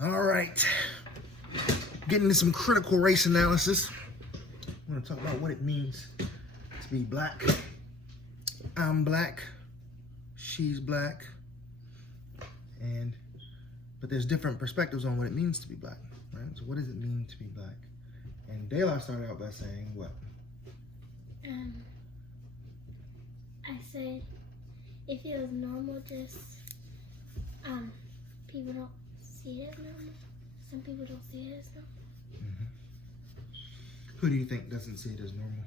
All right, getting into some critical race analysis. I'm going to talk about what it means to be black. I'm black, she's black, but there's different perspectives on what it means to be black, right? So what does it mean to be black? And Dela started out by saying what? I said it feels normal, just people don't see it as normal. Some people don't see it as normal. Who do you think doesn't see it as normal?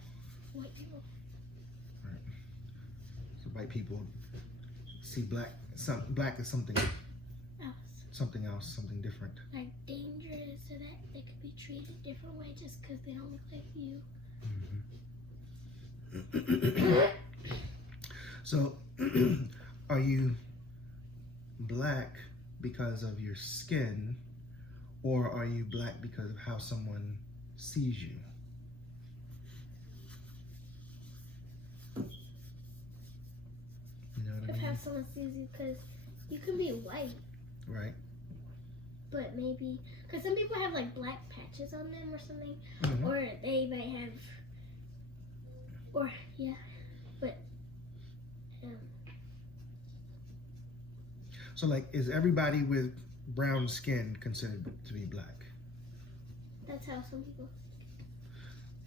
White people. Right. So white people see black as something else, something different. Like dangerous, or that they could be treated a different way just because they don't look like you. So, are you black because of your skin, or are you black because of how someone sees you? You know what I mean? How someone sees you, because you can be white, Right. but maybe because some people have like black patches on them or something, Mhm. or they might have, or yeah, but So, like, is everybody with brown skin considered to be black? that's how some people.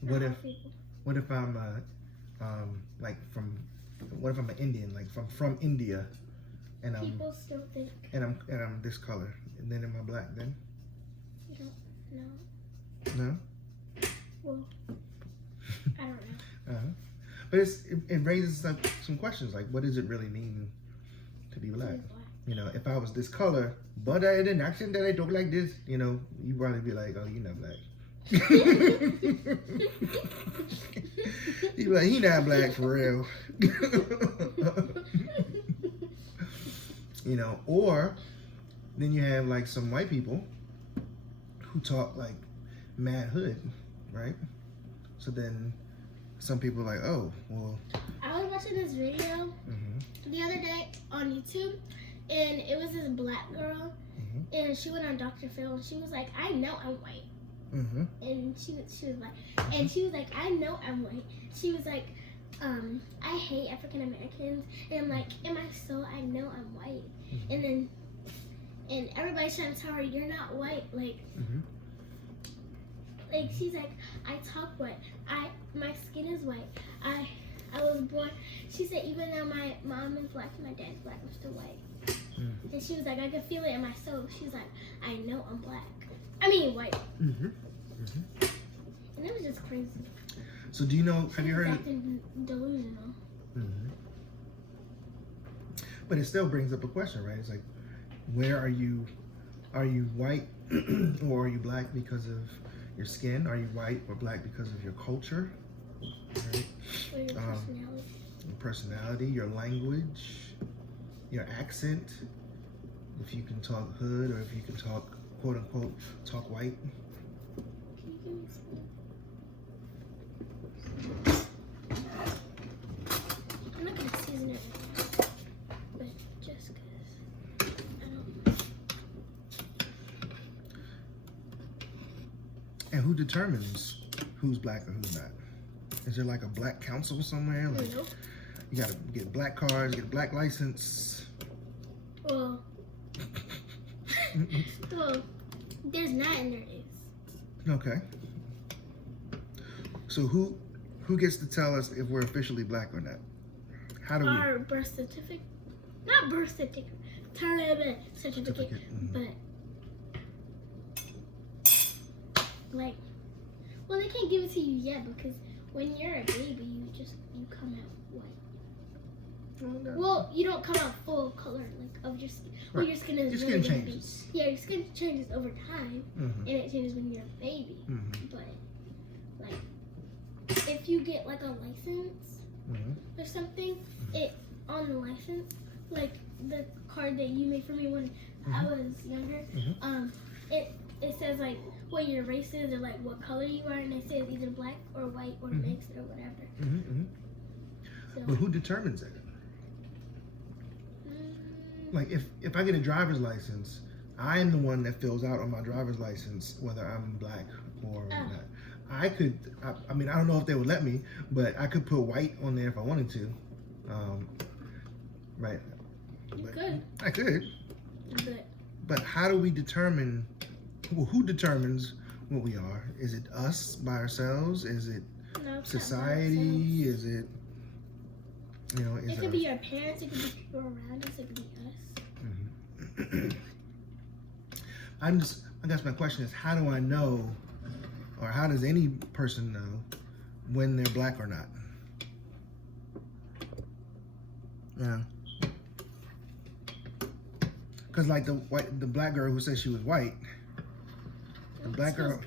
What not if all people. What if I'm what if I'm an Indian, like from India, and People still think I'm this color, and then am I black then? you don't know. No. Well, I don't know. But it raises some questions, like what does it really mean to be black? You know, if I was this color, but I had an accent that I talk like this, you know, you'd probably be like, oh, you're not black. You'd be like, he not black for real. You know, or then you have like some white people who talk like mad hood, right? So then some people are like, oh, well. I was watching this video the other day on YouTube, and it was this black girl, and she went on Dr. Phil, and she was like, I know I'm white. And she was like, and she was like, I know I'm white. She was like, I hate African Americans, and I'm like, in my soul, I know I'm white. And everybody's trying to tell her, you're not white. Like she's like, I talk white. My skin is white. I was born. She said, even though my mom is black and my dad's black, I'm still white. And she was like, I can feel it in my soul. She's like, I know I'm black. I mean white. And it was just crazy. So do you know? Have you heard? Acting delusional. But it still brings up a question, right? It's like, where are you? Are you white or are you black because of your skin? Are you white or black because of your culture? Right? Or your personality. Your personality, your language, your accent. If you can talk hood or if you can talk, quote unquote, talk white. Can you give me some? I'm not gonna season it, but just because I don't. And who determines who's black or who's not? Is there like a black council somewhere? Like, Nope. you gotta get black cards, get a black license. Well, there's not and there is. Okay. So who gets to tell us if we're officially black or not? How do we? Our birth certificate, not birth certificate, certificate, but like, well, they can't give it to you yet because when you're a baby, you come out white. Well, you don't come out full color like of your skin. Well, your skin is Your really skin gonna changes. Yeah, your skin changes over time, and it changes when you're a baby. But like, if you get like a license or something, it on the license, like the card that you made for me when I was younger, it says like what your race is or like what color you are, and it says either black or white or mixed or whatever. So, But who determines it? Like if I get a driver's license, I'm the one that fills out on my driver's license whether I'm black or not. I could, I mean, I don't know if they would let me, but I could put white on there if I wanted to. Right. You could. I could. But how do we determine, well, who determines what we are? Is it us by ourselves? Is it society? Is it, you know, it could be your parents, it could be people around us, it could be us. Mm-hmm. I guess my question is, how do I know, or how does any person know when they're black or not? Yeah. Because like the black girl who said she was white, the black girl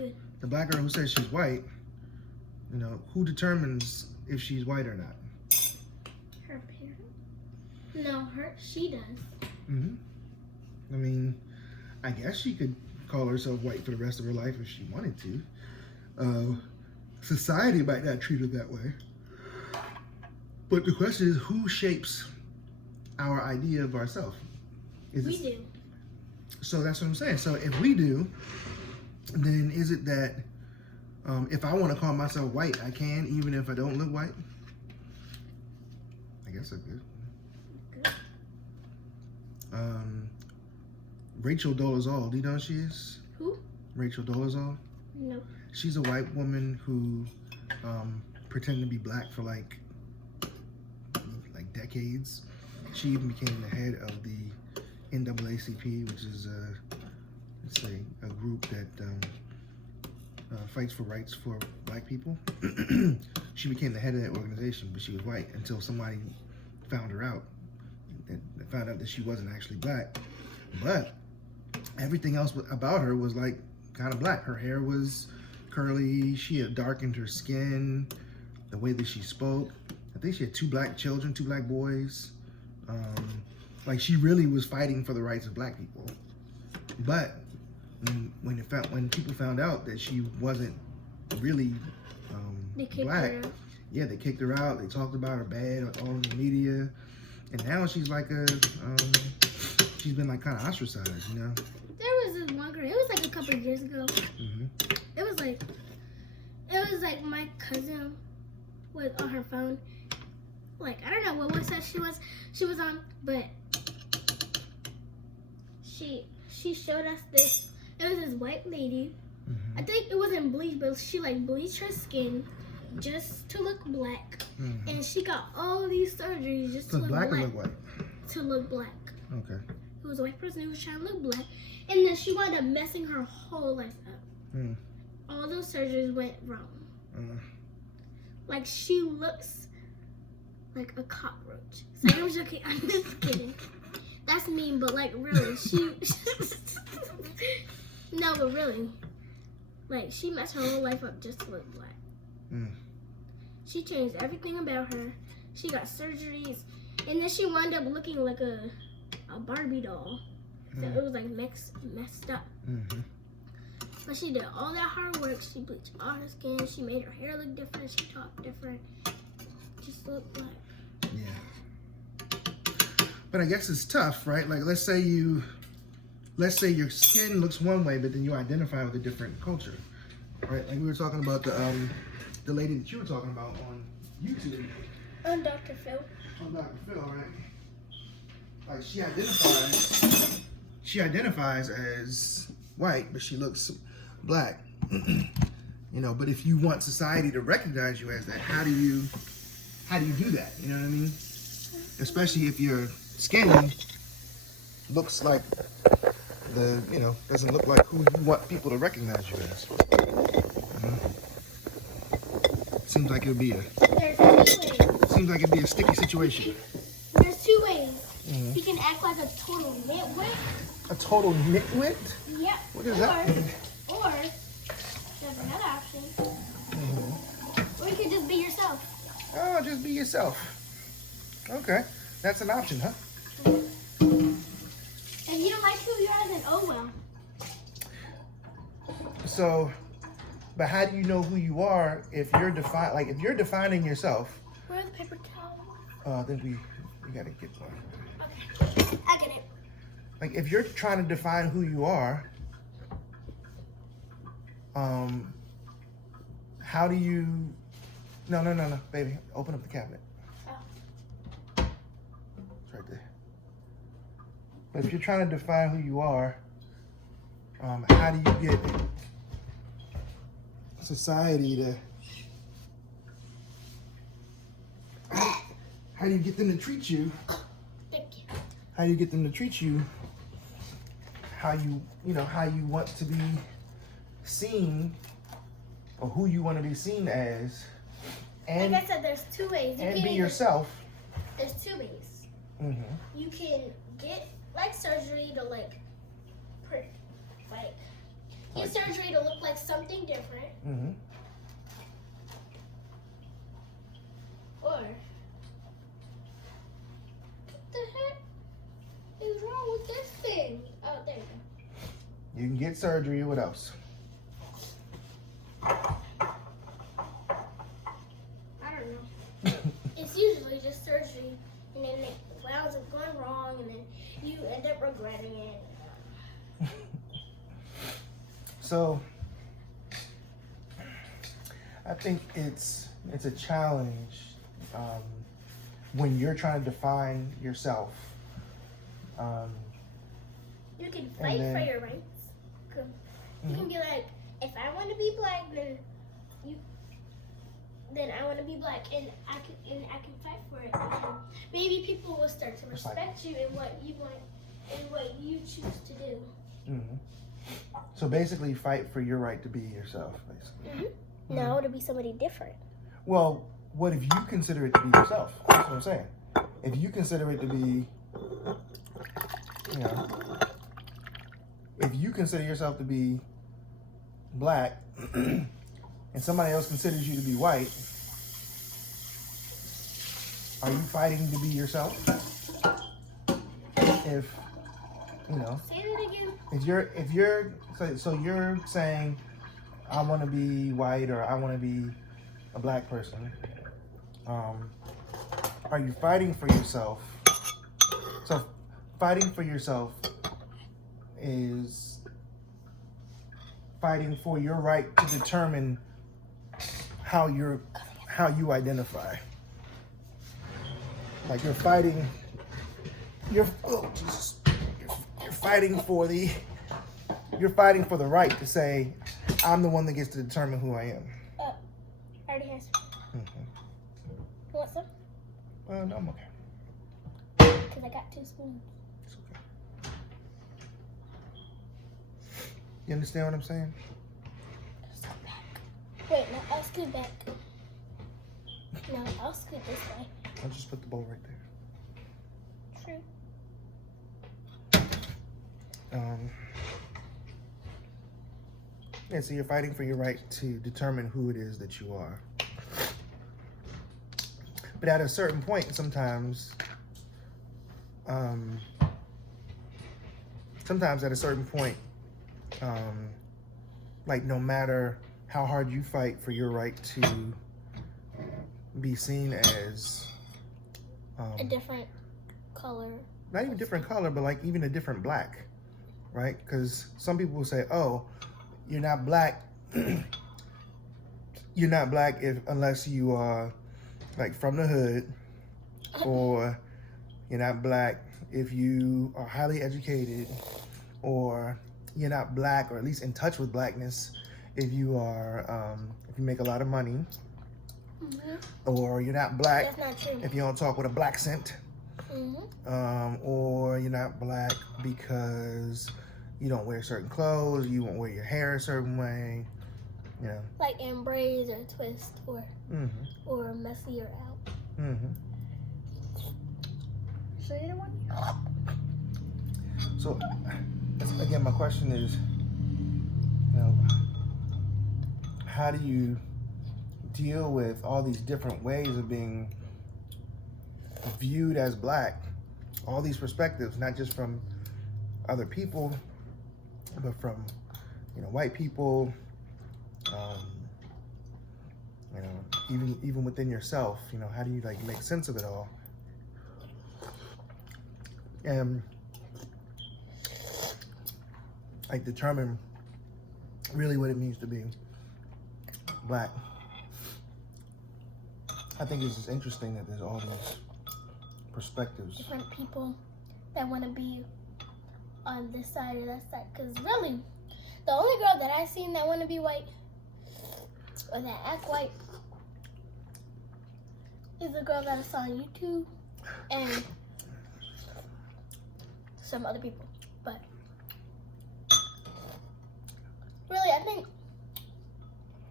who says she's white, you know, who determines if she's white or not? Her parents. No, she does. Mm-hmm. I mean, I guess she could call herself white for the rest of her life if she wanted to. Society might not treat her that way. But the question is, who shapes our idea of ourselves? We do. So that's what I'm saying. So if we do, then is it that if I want to call myself white, I can, even if I don't look white? I guess I could. Rachel Dolezal, do you know who she is? Who? Rachel Dolezal? No. She's a white woman who pretended to be black for like decades. She even became the head of the NAACP, which is let's say a group that fights for rights for black people. She became the head of that organization, but she was white until somebody found her out and found out that she wasn't actually black. But everything else about her was like kind of black. Her hair was curly. She had darkened her skin. The way that she spoke. I think she had 2 black children, 2 black boys. Like she really was fighting for the rights of black people. But when people found out that she wasn't really black, yeah, they kicked her out. They talked about her bad all in the media, and now she's like she's been like kind of ostracized, you know. There was this one girl. It was like a couple of years ago. Mm-hmm. It was like my cousin was on her phone. Like, I don't know what website she was on, but she showed us this. It was this white lady. Mm-hmm. I think it wasn't bleach, but she like bleached her skin just to look black, and she got all these surgeries just to look black. Or look white? To look black. Okay. It was a white person who was trying to look black, and then she wound up messing her whole life up. All those surgeries went wrong. Like she looks like a cockroach. So I'm joking. I'm just kidding. That's mean, but like really, no, but really, like she messed her whole life up just to look black. She changed everything about her. She got surgeries, and then she wound up looking like a Barbie doll. So it was like messed up. But she did all that hard work. She bleached all her skin. She made her hair look different. She talked different. Just looked black. Yeah. But I guess it's tough, right? Like let's say your skin looks one way, but then you identify with a different culture, right? Like we were talking about the lady that you were talking about on YouTube. On Dr. Phil. On Dr. Phil, right? Like she identifies as white, but she looks black. You know, but if you want society to recognize you as that, how do you do that? You know what I mean? Especially if your skin looks like doesn't look like who you want people to recognize you as. Seems like it'd be a sticky situation. There's 2 ways. You can act like a total nitwit. A total nitwit? Yep. What is that mean? Or there's another option. Or you can just be yourself. Oh, just be yourself. Okay. That's an option, huh? If you don't like who you are, then oh well. So, but how do you know who you are if you're defining yourself? Where's the paper towel? I think we gotta get one. Okay, I get it. like if you're trying to define who you are, how do you? No, baby, open up the cabinet. It's right there. But if you're trying to define who you are, how do you get society to? How do you get them to treat you? Thank you. How do you get them to treat you? How you want to be seen, or who you want to be seen as, and like I said, there's two ways. And be yourself. There's two ways. Mm-hmm. You can get like surgery to get surgery to look like something different, Mm-hmm. or what the heck is wrong with this thing? Oh, there you go. You can get surgery. What else? I don't know. It's usually just surgery, and then it winds up going wrong, and then you end up regretting it. So, I think it's a challenge when you're trying to define yourself. You can fight for your rights. You can be like, if I want to be black, then I want to be black, and I can fight for it. And maybe people will start to respect you and what you want and what you choose to do. Mm-hmm. So basically, fight for your right to be yourself, basically. Mm-hmm. No, to be somebody different. Well, what if you consider it to be yourself? That's what I'm saying. If you consider it to be, if you consider yourself to be black, and somebody else considers you to be white, are you fighting to be yourself? If Say that again. if you're so you're saying I want to be white or I want to be a black person, are you fighting for yourself? So fighting for yourself is fighting for your right to determine how you identify. Like you're fighting you're fighting for the right to say I'm the one that gets to determine who I am. I already has. Mm-hmm. You want some? No, I'm okay. Because I got 2 spoons. It's okay. You understand what I'm saying? Scoot back. Wait, no, I'll scoot back. No, I'll scoot this way. I'll just put the bowl right there. True. Yeah, so you're fighting for your right to determine who it is that you are. But at a certain point, sometimes at a certain point, like no matter how hard you fight for your right to be seen as a different color. Not even different color, but like even a different black, right? Because some people will say, "Oh, you're not black. You're not black unless you are like from the hood, or you're not black if you are highly educated, or you're not black or at least in touch with blackness if you are if you make a lot of money, or you're not black That's not true. if you don't talk with a black accent." Or you're not black because you don't wear certain clothes, you won't wear your hair a certain way, like embrace or twist or messy or out. Say that one. So again, my question is, how do you deal with all these different ways of being viewed as black, all these perspectives, not just from other people, but from white people, even within yourself. How do you like make sense of it all? And like determine really what it means to be black. I think it's just interesting that there's all these perspectives. Different people that want to be on this side or that side. Because really, the only girl that I've seen that want to be white or that act white is a girl that I saw on YouTube and some other people. But really, I think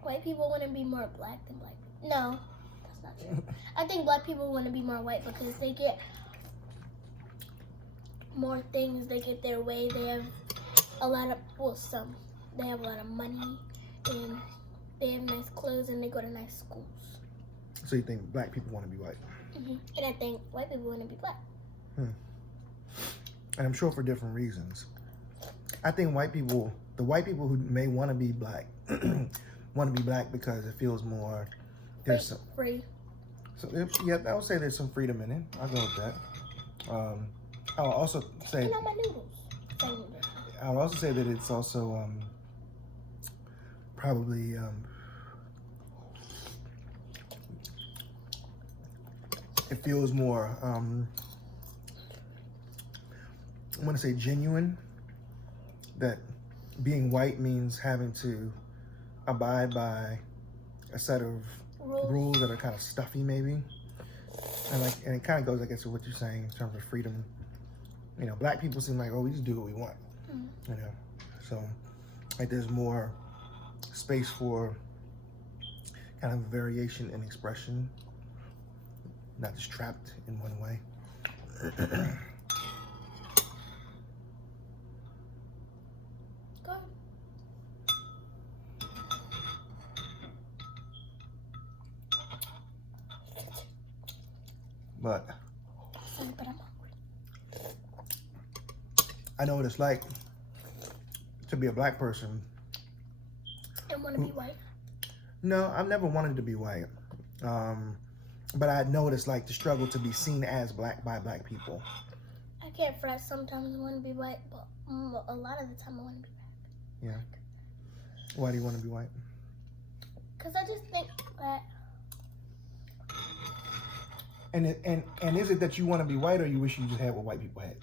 white people want to be more black than black. No, that's not true. I think black people want to be more white because they get more things. They get their way. They have a lot of, well, some. They have a lot of money and they have nice clothes and they go to nice schools. So you think black people want to be white? Mm-hmm. And I think white people want to be black. And I'm sure for different reasons. I think the white people who may want to be black, want to be black because it feels more, there's some free. So yeah, I would say there's some freedom in it. I'll go with that. I'll also say. You know my noodles. I'll also say that it's also probably it feels more. I want to say genuine. That being white means having to abide by a set of rules that are kind of stuffy, maybe, and it kind of goes, I guess, with what you're saying in terms of freedom. You know, black people seem like, oh, we just do what we want. You know, so like there's more space for kind of variation and expression, not just trapped in one way. But I know what it's like to be a black person. And want to be white? No, I've never wanted to be white. But I know what it's like to struggle to be seen as black by black people. I can't fret. Sometimes I want to be white, but a lot of the time I want to be black. Yeah. Why do you want to be white? Because I just think that. And is it that you want to be white, or you wish you just had what white people had?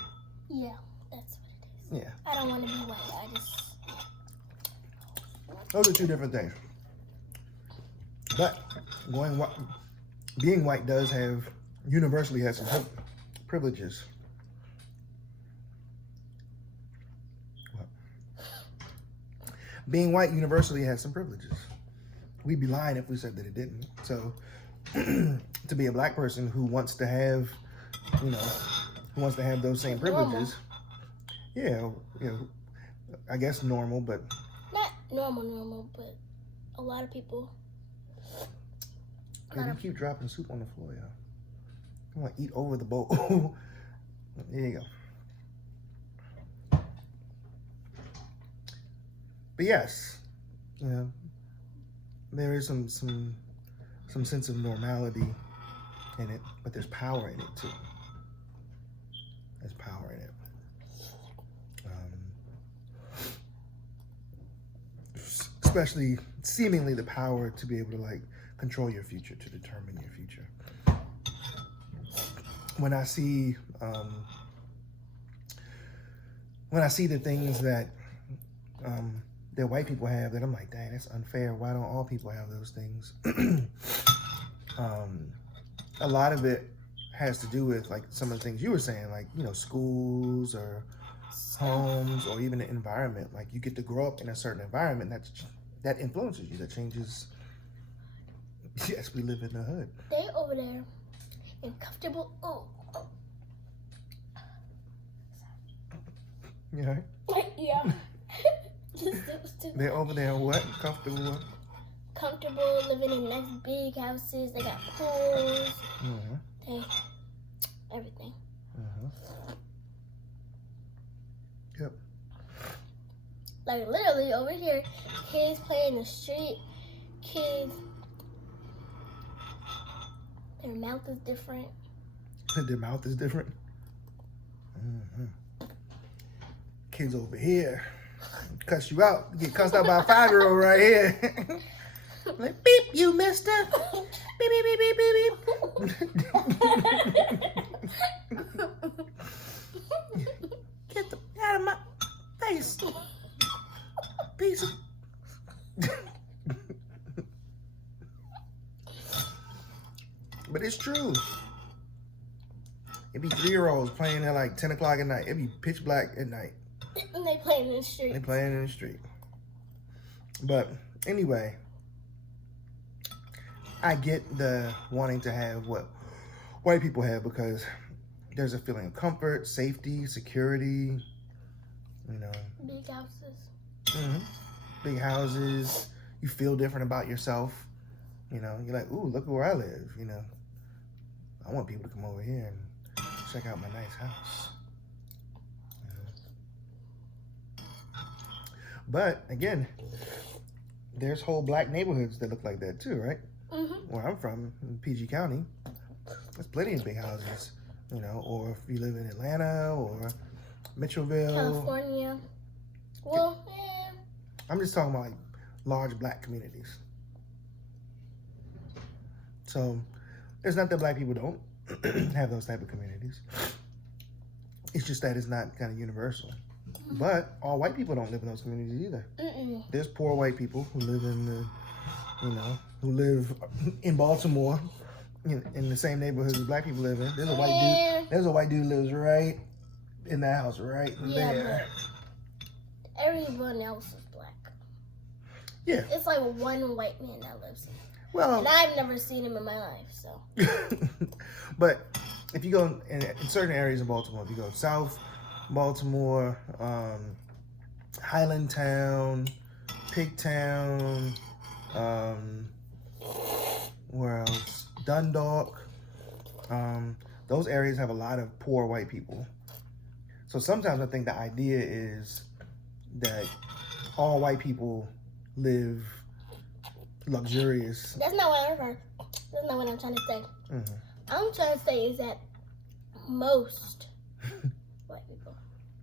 Yeah, that's what it is. Yeah. I don't want to be white. I just. Those are two different things. But being white does have universally has some privileges. What? Being white universally has some privileges. We'd be lying if we said that it didn't. So. To be a black person who wants to have, who wants to have those same privileges. Normal. Yeah, I guess normal, but. Not normal, but a lot of people. Yeah, you keep dropping soup on the floor, y'all. I want to eat over the bowl. There you go. But yes, there is some sense of normality in it, but there's power in it too. There's power in it. Especially seemingly the power to be able to like control your future, to determine your future. When I see the things that white people have, that I'm like, dang, that's unfair. Why don't all people have those things? A lot of it has to do with like some of the things you were saying, like, schools or homes or even the environment. Like you get to grow up in a certain environment that influences you, that changes. Yes, we live in the hood. They over there in comfortable. Oh. Yeah. Yeah. They're over there what? Comfortable what? Comfortable, living in nice big houses. They got pools. Mm-hmm. Everything. Mm-hmm. Yep. Like literally over here, kids play in the street. Kids, their mouth is different. Their mouth is different. Mm-hmm. Kids over here. cuss you out. You get cussed out by a 5-year-old right here. Like, beep, you mister. Beep, beep, beep, beep, beep, beep. Get the out of my face. Piece of... But it's true. It'd be 3-year-olds playing at like 10 o'clock at night. It'd be pitch black at night. And they playing in the street. They playing in the street. But anyway, I get the wanting to have what white people have because there's a feeling of comfort, safety, security, you know. Big houses. Mm-hmm. Big houses. You feel different about yourself. You know, you're like, ooh, look where I live, you know. I want people to come over here and check out my nice house. But again, there's whole black neighborhoods that look like that too, right? Mm-hmm. Where I'm from, in PG County, there's plenty of big houses, you know. Or if you live in Atlanta or Mitchellville, California. Well, yeah. I'm just talking about like large black communities. So it's not that black people don't have those type of communities. It's just that it's not kind of universal. But all white people don't live in those communities either. There's poor white people who live in the, you know, who live in Baltimore, in the same neighborhoods as black people live in. There's a white dude. There's a white dude who lives right in that house, right there. But everyone else is black. Yeah. It's like one white man that lives here. Well, and I've never seen him in my life, so. But if you go in certain areas of Baltimore, if you go south Baltimore, Highlandtown, Pigtown, where else? Dundalk. Those areas have a lot of poor white people. So sometimes I think the idea is that all white people live luxurious. That's not what I'm trying to say. Mm-hmm. I'm trying to say is that most white people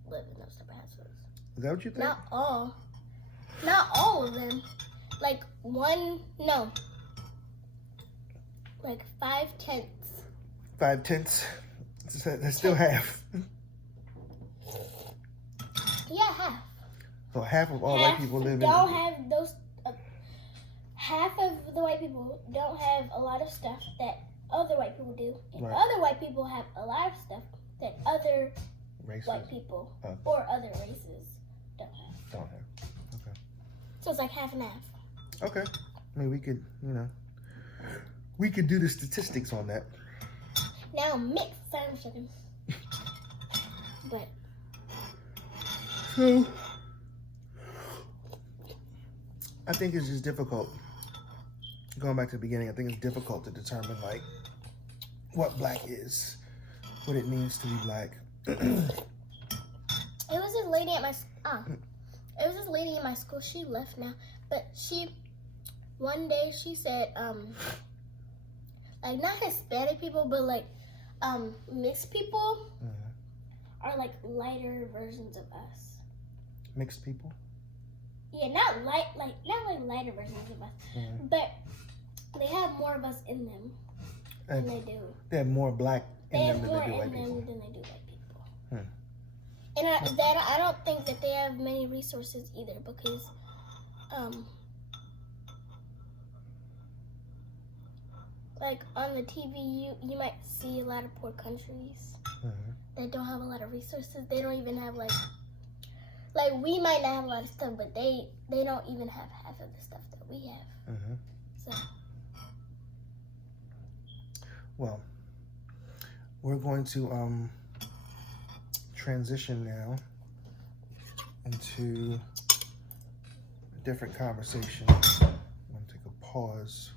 live in those type of houses. Is that what you think? Not all of them. Like like 5/10. 5/10. That's still half. Yeah, half. So half of all white people live in. Don't have those. Half of the white people don't have a lot of stuff that other white people do, and other white people have a lot of stuff that other races. White people or other races don't have. Okay. So it's like half and half. Okay. I mean, we could do the statistics on that. Now mix I'm chicken. But so I think it's just difficult. Going back to the beginning, I think it's difficult to determine like what black is, what it means to be black. It was this lady at my it was this lady in my school. She left now, but one day she said like not Hispanic people, but like mixed people are like lighter versions of us. Mixed people? Yeah, not like lighter versions of us, but they have more of us in them than they do. They have more black in them than they do white people. And I don't think that they have many resources either, because like on the TV you might see a lot of poor countries that don't have a lot of resources. They don't even have like we might not have a lot of stuff, but they don't even have half of the stuff that we have. So well, we're going to transition now into a different conversation. I'm going to take a pause.